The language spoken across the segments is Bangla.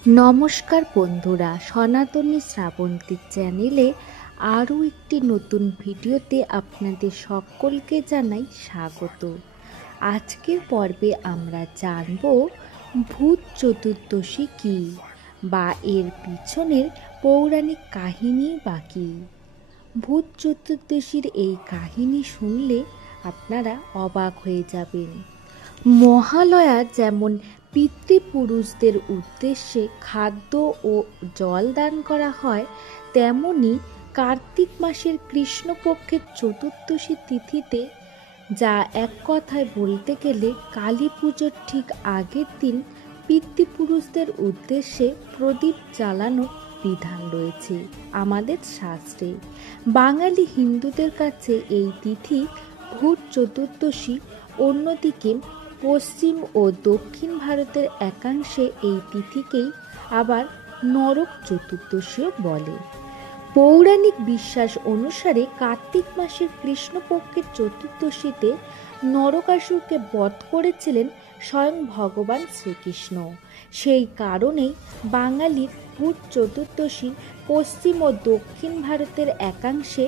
নমস্কার বন্ধুরা, সনাতনী শ্রাবন্তীর চ্যানেলে আরও একটি নতুন ভিডিওতে আপনাদের সকলকে জানাই স্বাগত। আজকের পর্বে আমরা জানব ভূত চতুর্দশী কী বা এর পিছনের পৌরাণিক কাহিনী বা কী। ভূত চতুর্দশীর এই কাহিনী শুনলে আপনারা অবাক হয়ে যাবেন। মহালয়া যেমন পিতৃপুরুষদের উদ্দেশ্যে খাদ্য ও জল দান করা হয়, তেমনি কার্তিক মাসের কৃষ্ণপক্ষের চতুর্দশী তিথিতে, যা এক কথায় বলতে গেলে কালী পুজোর ঠিক আগের দিন, পিতৃপুরুষদের উদ্দেশ্যে প্রদীপ জ্বালানোর বিধান রয়েছে আমাদের শাস্ত্রে। বাঙালি হিন্দুদের কাছে এই তিথি ভূত চতুর্দশী। অন্যদিকে পশ্চিম ও দক্ষিণ ভারতের একাংশে এই তিথিকেই আবার নরক চতুর্দশীও বলে। পৌরাণিক বিশ্বাস অনুসারে কার্তিক মাসের কৃষ্ণপক্ষের চতুর্দশীতে নরকাসুরকে বধ করেছিলেন স্বয়ং ভগবান শ্রীকৃষ্ণ। সেই কারণেই বাঙালির ভূত চতুর্দশী পশ্চিম ও দক্ষিণ ভারতের একাংশে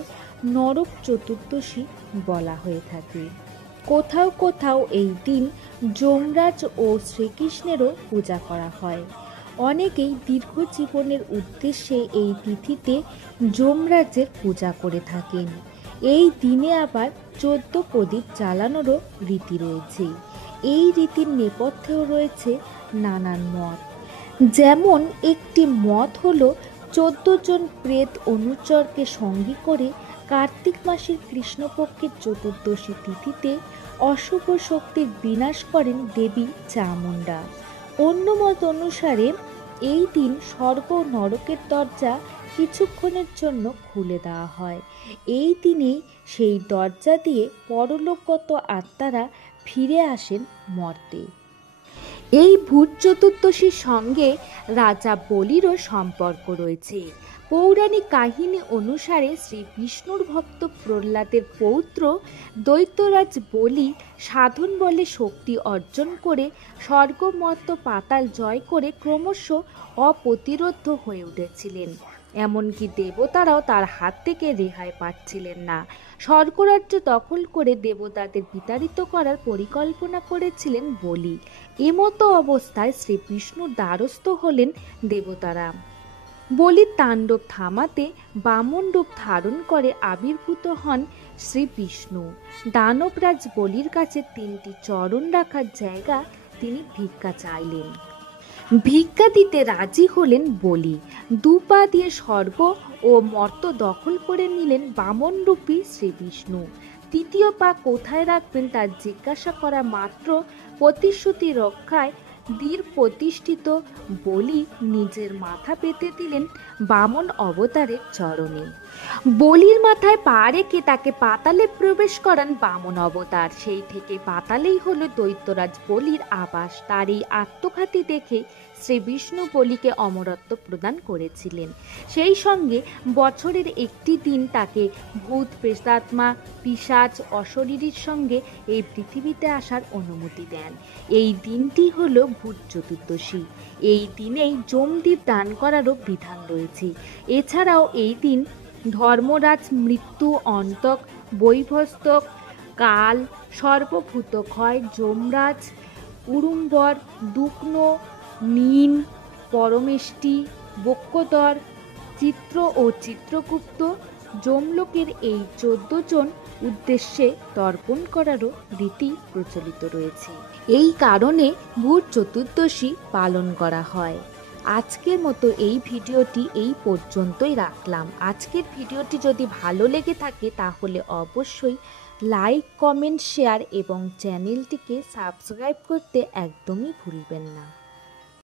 নরক চতুর্দশী বলা হয়ে থাকে। কোথাও কোথাও এই দিন যমরাজ ও শ্রীকৃষ্ণেরও পূজা করা হয়। অনেকেই দীর্ঘ জীবনের উদ্দেশ্যে এই তিথিতে যমরাজের পূজা করে থাকেন। এই দিনে আবার 14 প্রদীপ জ্বালানোরও রীতি রয়েছে। এই রীতির নেপথ্যেও রয়েছে নানান মত। যেমন একটি মত হলো 14 জন প্রেত অনুচরকে সঙ্গী করে কার্তিক মাসের কৃষ্ণপক্ষের চতুর্দশী তিথিতে অশুভ শক্তির বিনাশ করেন দেবী চামুণ্ডা। অন্য মত অনুসারে এই দিন স্বর্গ ও নরকের দরজা কিছুক্ষণের জন্য খুলে দেওয়া হয়। এই দিনেই সেই দরজা দিয়ে পরলোকগত আত্মারা ফিরে আসেন মর্তে। এই ভূত চতুর্দশীর সঙ্গে রাজা বলিরও সম্পর্ক রয়েছে। পৌরাণিক কাহিনী অনুসারে শ্রী বিষ্ণুর ভক্ত প্রহ্লাদের পৌত্র দৈত্যরাজ বলি সাধন বলে শক্তি অর্জন করে স্বর্গ মর্ত্য পাতাল জয় করে ক্রমশ অপ্রতিরোধ্য হয়ে উঠেছিলেন। এমনকি দেবতারাও তার হাত থেকে রেহাই পাচ্ছিলেন না। স্বর্গরাজ্য দখল করে দেবতাদের বিতাড়িত করার পরিকল্পনা করেছিলেন বলি। এমতো অবস্থায় শ্রী বিষ্ণুর দ্বারস্থ হলেন দেবতারা। বলির তাণ্ডব থামাতে বামন রূপ ধারণ করে আবির্ভূত হন শ্রী বিষ্ণু। দানবরাজ বলির কাছে 3টি চরণ রাখার জায়গা তিনি ভিক্ষা চাইলেন। ভিক্ষা দিতে রাজি হলেন বলি। 2 পা দিয়ে স্বর্গ ও মর্ত্য দখল করে নিলেন বামনরূপী শ্রী বিষ্ণু। 3য় পা কোথায় রাখবেন তা জিজ্ঞাসা করা মাত্র প্রতিশ্রুতি রক্ষায় দৃঢ় প্রতিষ্ঠিত বলি নিজের মাথা পেতে দিলেন বামন অবতারের চরণে। বলির মাথায় পা রেখে তাকে পাতালে প্রবেশ করান বামন অবতার। সেই থেকে পাতালেই হলো দৈত্যরাজ বলির আবাস। তার এই আত্মঘাতী দেখে শ্রী বিষ্ণু বলিকে অমরত্ব প্রদান করেছিলেন। সেই সঙ্গে বছরের একটি দিন তাকে ভূত প্রেতাত্মা পিশাচ অশরীরীর সঙ্গে এই পৃথিবীতে আসার অনুমতি দেন। এই দিনটি হলো ভূত চতুর্দশী। এই দিনেই যমদীপ দান করারও বিধান রয়েছে। এছাড়াও এই দিন ধর্মরাজ মৃত্যু অন্তক বৈভস্তক কাল সর্বভূতক্ষয় যমরাজ উড়ুম্বর দুগ্ন নীন পরমেষ্টি বক্ষধর চিত্র ও চিত্রগুপ্ত যমলোকের এই 14 জন উদ্দেশ্যে তর্পণ করারও রীতি প্রচলিত রয়েছে। এই কারণে ভূত চতুর্দশী পালন করা হয়। আজকের মতো এই ভিডিওটি এই পর্যন্তই রাখলাম। আজকের ভিডিওটি যদি ভালো লেগে থাকে তাহলে অবশ্যই লাইক কমেন্ট শেয়ার এবং চ্যানেলটিকে সাবস্ক্রাইব করতে একদমই ভুলবেন না।